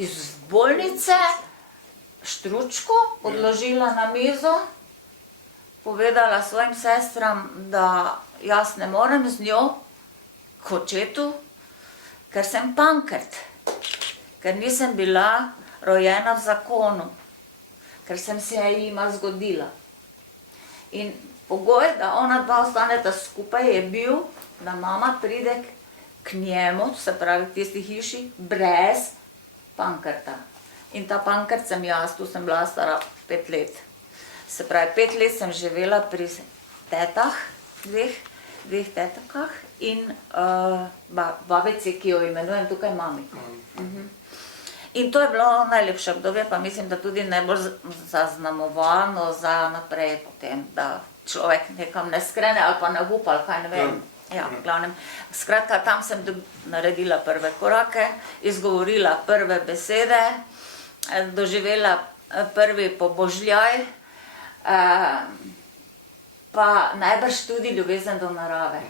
iz bolnice štručko odložila na mizo, povedala svojim sestram, da jaz ne morem z njo k očetu, ker sem pankrt, ker nisem bila rojena v zakonu, ker sem se jima zgodila. In pogoj, da ona dva ostaneta skupaj, je bil, da mama pride k njemu, se pravi k tisti hiši, brez pankrta. In ta pankrt sem jaz, tu sem bila stara 5 let. Se pravi, 5 let sem živela pri tetah, dveh tetakah in babici, ki jo imenujem tukaj mami. In to je bilo najlepše obdobje, pa mislim, da tudi najbolj zaznamovano za naprej potem, da človek nekam ne skrene ali pa ne upa, ali kaj ne vem. Ja, v glavnem. Skratka, tam sem naredila prve korake, izgovorila prve besede, doživela prvi pobožljaj, pa najbrž tudi ljubezen do narave.